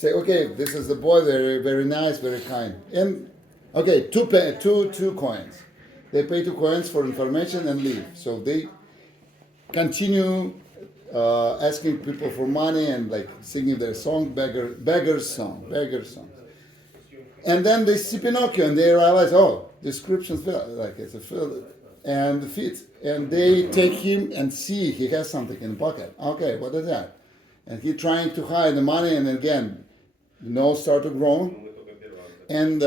say, okay, this is the boy, very very nice, very kind, and okay, two coins. They pay 2 coins for information and leave. So they continue asking people for money and like singing their song, beggar's song. And then they see Pinocchio and they realize, oh, descriptions like it's a fill and fits. And they take him and see he has something in the pocket. Okay, what is that? And he trying to hide the money, and again, nose start to grow. And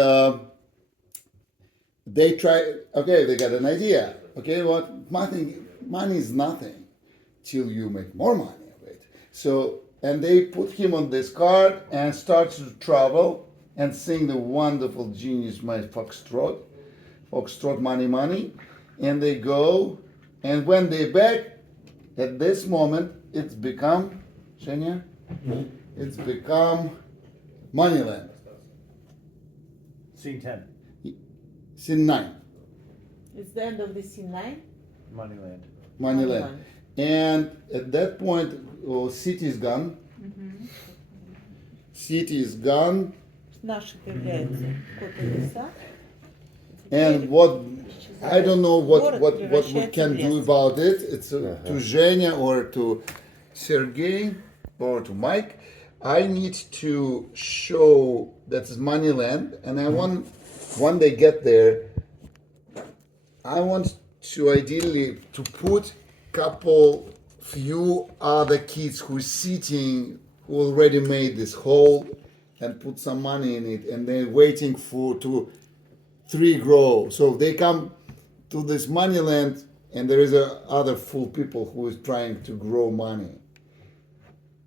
they try. Okay, they got an idea. Okay, what money is nothing till you make more money of it. So and they put him on this card and start to travel and sing the wonderful genius my foxtrot money, and they go, and when they back, at this moment it's become, Shenya, it's become Moneyland. Scene 10. Scene 9. It's the end of the scene 9. Moneyland. And at that point, city is gone. Mm-hmm. City is gone. Наши появляется кот и лиса. And what I don't know what we can do about it. It's to Zhenya or to Sergey or to Mike. I need to show that's Moneyland, and I want when they get there, I want to ideally to put few other kids who are sitting who already made this hole and put some money in it, and they're waiting for to 3 grow. So they come to this Moneyland, and there is other full people who is trying to grow money.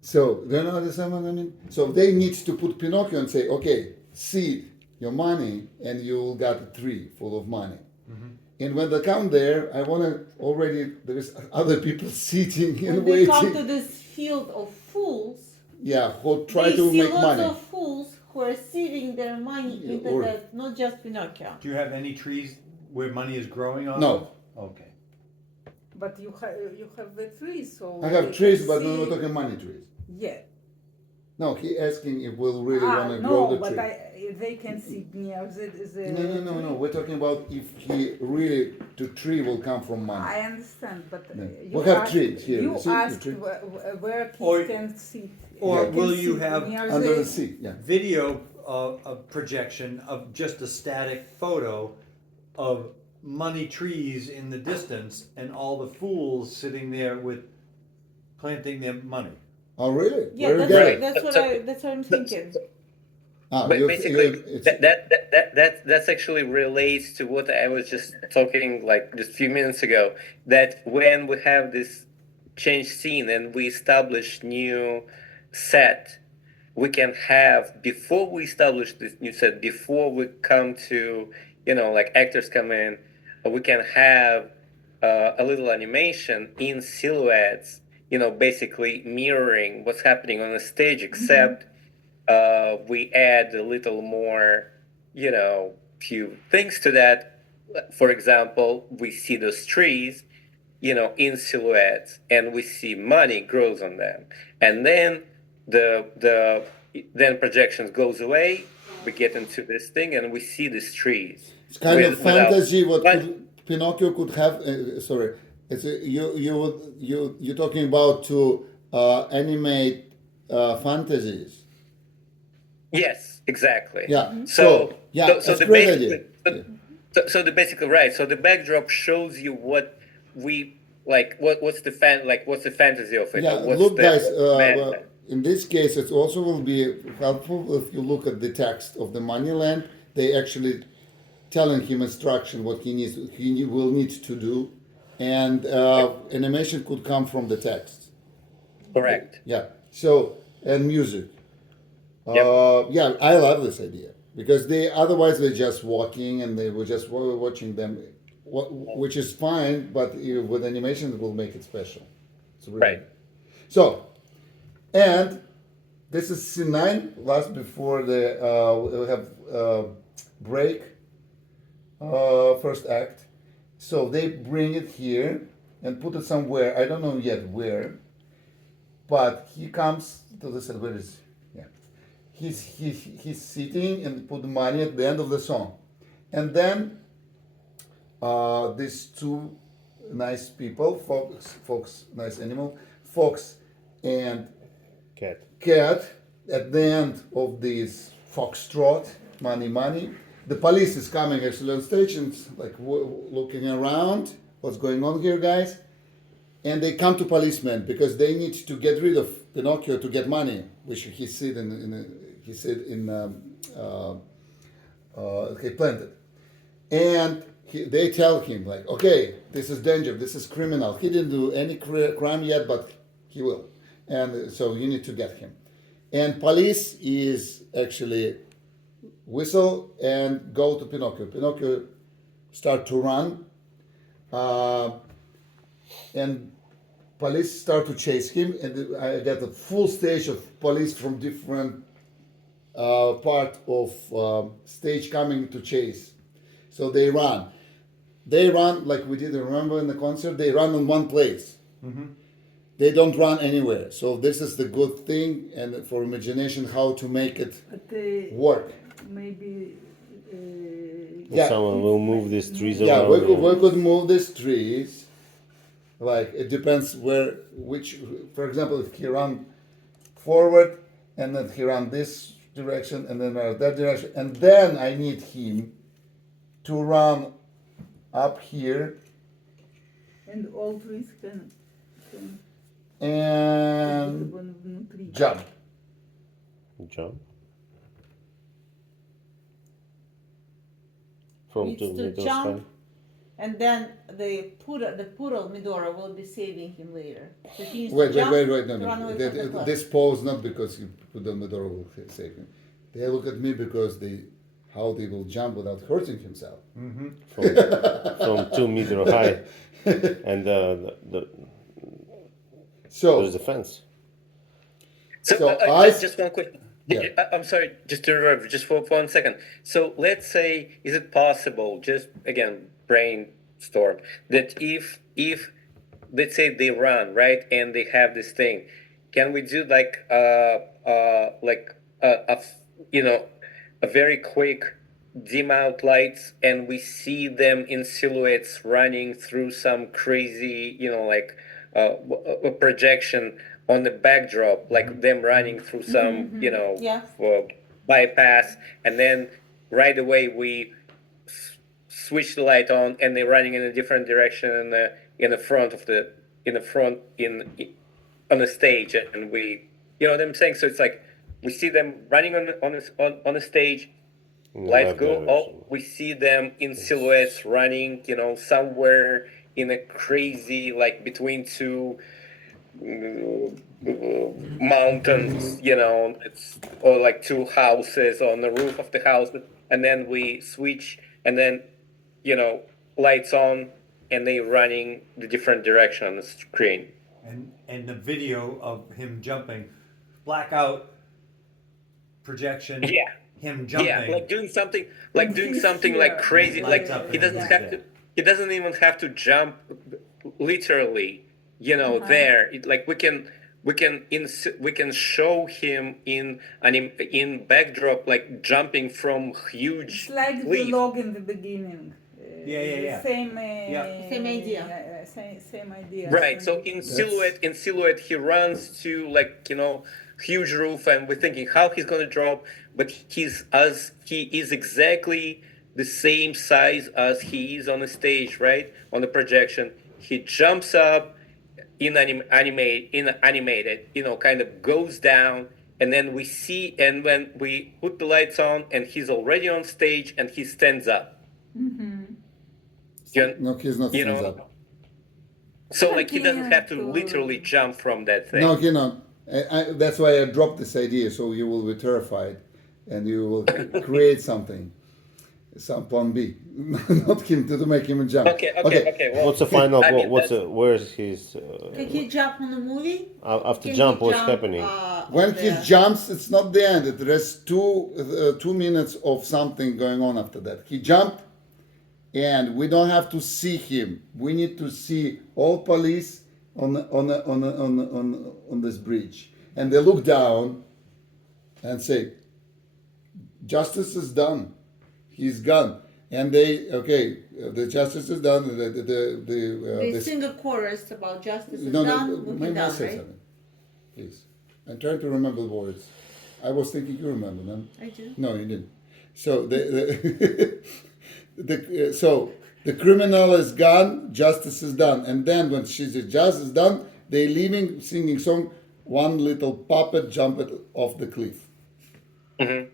So do you know what I mean? So they need to put Pinocchio and say, okay, seed your money, and you'll got a tree full of money. Mm-hmm. And when they come there, I want to already there is other people sitting and when waiting. they come to this field of fools. Yeah, who try they to see make lots money. of fools who are saving their money into that, not just Pinocchio. Do you have any trees where money is growing on? No. Okay. But you have the trees, so I have trees, but we're not talking money trees. Yeah. No, he asking if we'll really want to no, grow the but tree. they can sit near the No. We're talking about if he really the tree will come from money. I understand, but We have trees here. You See the asked tree? where kids Or- can sit. Or Can will you sit have near Under the sea, yeah. video a projection of just a static photo of money trees in the distance and all the fools sitting there with planting their money? Oh, really? Yeah, Where you that's, get it? that's what I'm thinking. Ah, But basically, it's- that's actually relates to what I was just talking like just a few minutes ago. That when we have this change scene and we establish new set, we can have before we establish this new set, before we come to like actors come in, we can have a little animation in silhouettes, basically mirroring what's happening on the stage, except. We add a little more, few things to that. For example, we see those trees, in silhouettes, and we see money grows on them, and then then projections goes away. We get into this thing, and we see these trees. It's kind of fantasy. Pinocchio could have. Sorry, it's you're talking about to animate fantasies. Yes, exactly. Yeah. So that's the a great basic, idea. so the basically right. So the backdrop shows you what we like. What's the fantasy of it? Yeah, What's look, the guys. man- In this case, it also will be helpful if you look at the text of the Moneyland. They actually telling him instruction what he will need to do, and animation could come from the text. Correct. Yeah. So and music. Yep. Yeah, I love this idea because otherwise they're just walking and they were just watching them, which is fine. But with animation, it will make it special. It's really Right. So. And this is scene 9, last before we have break, first act. So they bring it here and put it somewhere. I don't know yet where, but he comes to the set. Where is? Yeah, he's sitting and put the money at the end of the song, and then these two nice people, fox, nice animal, fox and cat, at the end of this foxtrot, money, the police is coming actually on stage and like looking around, what's going on here, guys? And they come to policemen because they need to get rid of Pinocchio to get money, which he said he planted. And they tell him like, okay, this is danger, this is criminal. He didn't do any crime yet, but he will, and so you need to get him. And police is actually whistle and go to Pinocchio. Pinocchio start to run, and police start to chase him, and I get a full stage of police from different part of stage coming to chase. So they run like we did. Remember in the concert, they run in one place. Mm-hmm. They don't run anywhere. So this is the good thing, and for imagination how to make it work. Maybe. Someone will move these trees Yeah, around. we could move these trees. Like it depends which. For example, if he run forward, and then he run this direction, and then that direction, and then I need him to run up here And all trees can and внутри. jump. Jump. From Needs 2 to meters jump. high. And then the poodle Midora will be saving him later. So he needs Wait, to jump, no, run no. away from the cliff. This pose not because you put on the door will save him. They look at me because how they will jump without hurting himself. From 2 meter high, and So there's a fence. So, I just one question. Yeah. I'm sorry, just to interrupt, just for 1 second. So let's say, is it possible, just again, brainstorm, that if let's say they run, right, and they have this thing, can we do like a very quick dim out lights, and we see them in silhouettes running through some crazy, a projection on the backdrop, like them running through some, Yeah. bypass, and then right away we switch the light on, and they're running in a different direction in the front on the stage, and we, you know what I'm saying? So it's like we see them running on the stage. Lights Left go direction. up. We see them in silhouettes running, somewhere in a crazy, like between two mountains, or like two houses on the roof of the house, and then we switch, and then, lights on, and they running the different direction on the screen. And the video of him jumping, blackout projection. Yeah. Him jumping. Yeah, like doing something like crazy. Like Lights up he doesn't and have to. He doesn't even have to jump literally. There. Like we can show him in backdrop, like jumping from huge It's like cliff. the log in the beginning. Yeah. Same. Same idea. Same idea. Right. So in silhouette, he runs to huge roof, and we're thinking how he's gonna drop, but he is exactly the same size as he is on the stage, right? On the projection, he jumps up, animated, kind of goes down, and then we see, and when we put the lights on, and he's already on stage, and he stands up. Mm-hmm. no, he's not You stands know, up. So like he doesn't have to literally jump from that thing. No, he not. That's why I dropped this idea, so you will be terrified, and you will create something, some plan B, not him to make him jump. Okay. Well, What's the final? I mean, Where's his? Can he jump on the movie? After Can jump, he what's jump, happening? When on he the- jumps, it's not the end. There's 2 minutes of something going on after that. He jumped, and we don't have to see him. We need to see all police on this bridge, and they look down and say, justice is done. He's gone. And they, okay, the justice is done. They The sing a chorus about justice is no, done, no, looking maybe I down, say right? something. Please. I'm trying to remember the words. I was thinking you remember them. I do. No, you didn't. So so the criminal is gone, justice is done, and then when she says justice is done, they leaving singing song. One little puppet jumped off the cliff. Mhm.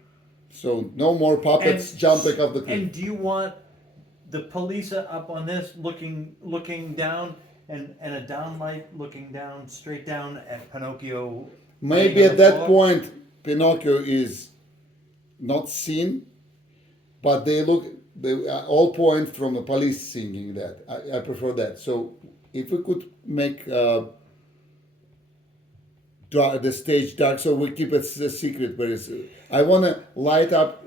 So no more puppets jumping off the cliff. And do you want the police up on this looking down and a downlight looking down straight down at Pinocchio? Maybe laying on at the that floor? point Pinocchio is not seen, but they look. They all point from the police singing that. I prefer that. So if we could make the stage dark, so we keep it a secret. But I want to light up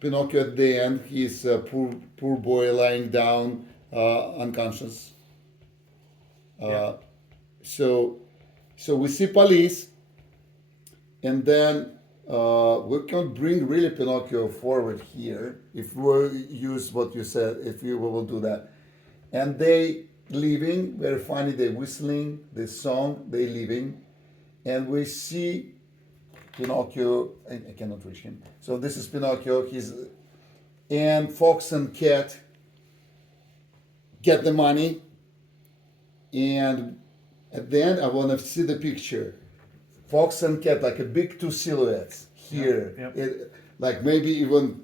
Pinocchio at the end. He's a poor boy lying down, unconscious. Yeah. So we see police, and then we can bring really Pinocchio forward here if we use what you said. If we will do that, and they leaving very funny. They whistling this song. They leaving, and we see Pinocchio. I cannot reach him. So this is Pinocchio. And Fox and Cat get the money, and at the end I want to see the picture. Fox and Cat, like a big two silhouettes here, Yep. like maybe even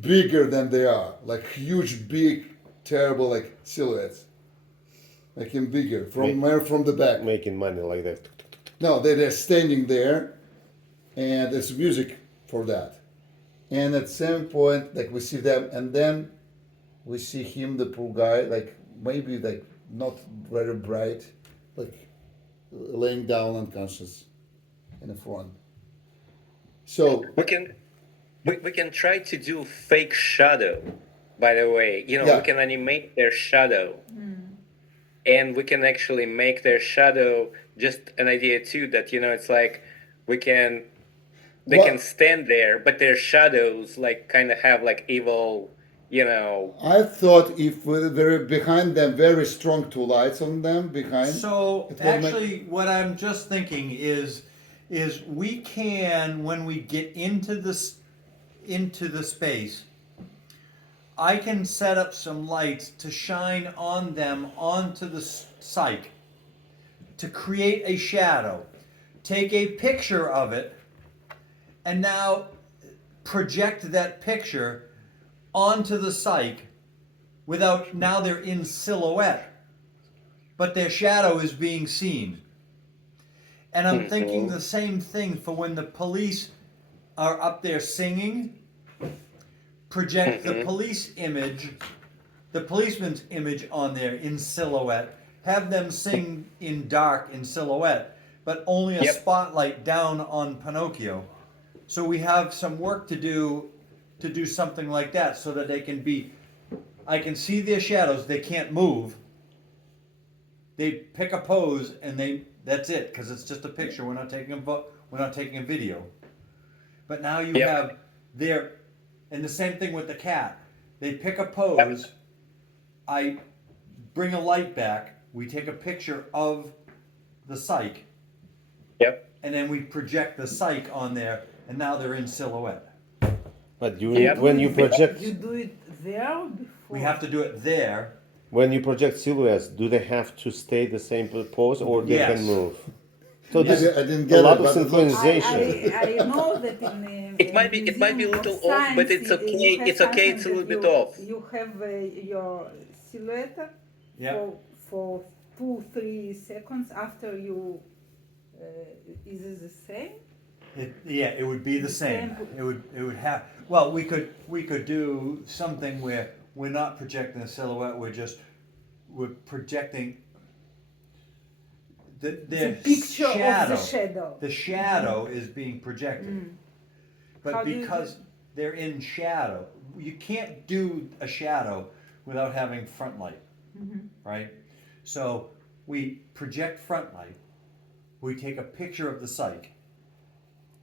bigger than they are, like huge, big, terrible, like silhouettes, like in bigger from the back. Making money like that. No, they're standing there, and there's music for that. And at some point, like we see them, and then we see him, the poor guy, like maybe like not very bright, like laying down unconscious in the front. So We can try to do fake shadow. By the way, Yeah. we can animate their shadow, and we can actually make their shadow just an idea too. That it's like they What- can stand there, but their shadows like kind of have like evil. I thought if we were behind them, very strong two lights on them behind. So it will make- actually, what I'm just thinking is we can, when we get into the space, I can set up some lights to shine on them onto the psych to create a shadow. Take a picture of it, and now project that picture onto the psych without, now they're in silhouette, but their shadow is being seen. And I'm thinking the same thing for when the police are up there singing. Project the police image, the policeman's image on there in silhouette. Have them sing in dark in silhouette, but only a Yep. spotlight down on Pinocchio. So we have some work to do something like that, so that they can be. I can see their shadows. They can't move. They pick a pose and that's it, because it's just a picture. We're not taking a video. But now you Yep. have their, and the same thing with the cat. They pick a pose. I bring a light back. We take a picture of the psych, Yep. and then we project the psych on there, and now they're in silhouette. But Yep. when you project You do it there or before? We have to do it there. when you project silhouettes, do they have to stay the same pose or they Yes. can move? So I this didn't a get lot it, of but it looks- synchronization. I know that in It might be a little off, but it's okay. It's okay. It's a little bit off. You have your silhouette Yeah. for 2-3 seconds after you. Is it the same? It would be the same. It would have. Well, we could do something where we're not projecting a silhouette. We're projecting the Picture shadow. of the shadow. The shadow is being projected, but How do you because they're in shadow, you can't do a shadow without having front light, right? So we project front light. We take a picture of the psych.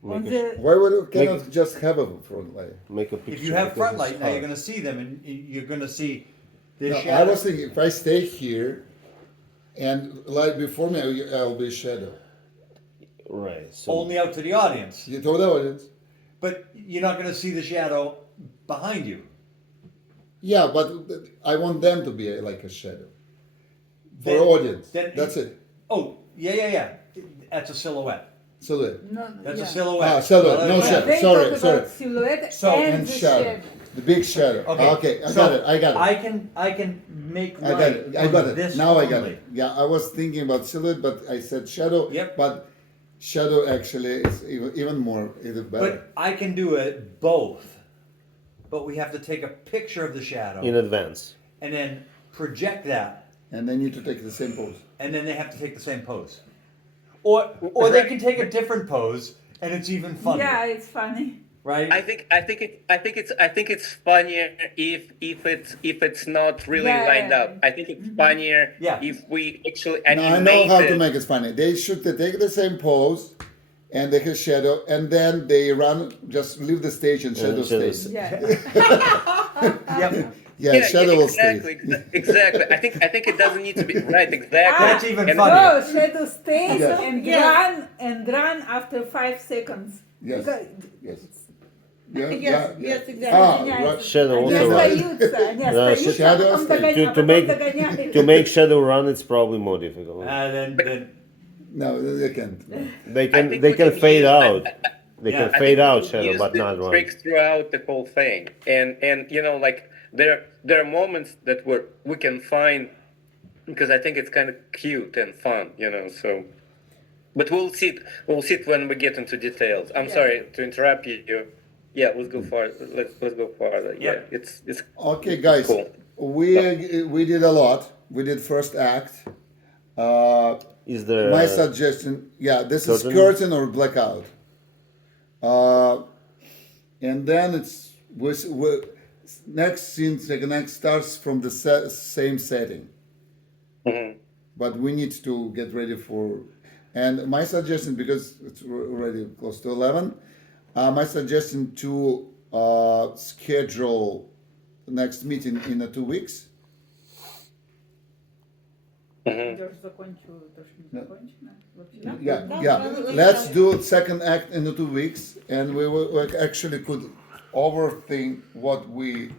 on Make a, the Why would you cannot just have a front light? make a picture. If you have because front it's light, now you're hard. gonna see them, and you're gonna see the No, I shadow. was thinking if I stay here and light before me, I'll be shadow. Right. So Only out to the audience, You told the audience. but you're not gonna see the shadow behind you. Yeah, but I want them to be like a shadow. For Then- audience. then- That's it. Oh, yeah. That's a silhouette. Silhouette. no, That's yeah. a silhouette. Ah, silhouette, Not a no But shadow. they Sorry, talk sorry. about silhouette So- and And the shadow. shadow. The big shadow. Okay, Okay, I so got it. I got it. I can make I got light it. I on got it. this Now I got only. it. Yeah, I was thinking about silhouette, but I said shadow. Yep. But shadow actually is even more, even better. But I can do it both. But we have to take a picture of the shadow in advance. and then project that, And they need to take the same pose. and then they have to take the same pose. Or they can take a different pose, and it's even funnier, Yeah, it's funny. right? I think it's funnier if it's not really Yeah, lined yeah, up. I think it's funnier Yeah. if we actually Now I animate know how it. to make it funny. They should take the same pose and they have shadow, and then they run, just leave the stage and shadow shadow stays. Yeah. Yep. Yeah, shadow will stay. exactly. I think it doesn't need to be right. Exactly. That's even And- funnier. No, shadow stays Yes. and Yes. run after 5 seconds. Yes. Because- Yes. Yeah, Yes, exactly. Ah, right. Shadow Они also runs. остаются, они Да, остаются, shadow а потом stays. догоняют, To а make потом догоняют. to make shadow run, it's probably more difficult. Then No, they can't. They I can think they we can can fade use- out. They Yeah, can I I fade think we out can shadow, use but the not run. tricks throughout the whole thing, and you know, like there are moments that we can find because I think it's kind of cute and fun, you know. So, but we'll see it when we get into details. I'm sorry to interrupt you. Yeah, let's go far. Let's go farther. Yeah, Yeah. it's Okay, guys, cool. we did a lot. We did first act. Is there My suggestion, yeah, this is curtain? curtain or blackout. And then it's next scene, next starts from the same setting. But we need to get ready for. And my suggestion, because it's already close to 11, my suggestion to schedule the next meeting in 2 weeks. Я уже закончу то, что не закончено. Вообще. Yeah, No, yeah. no, Let's do second act in 2 weeks, and we actually could overthink what we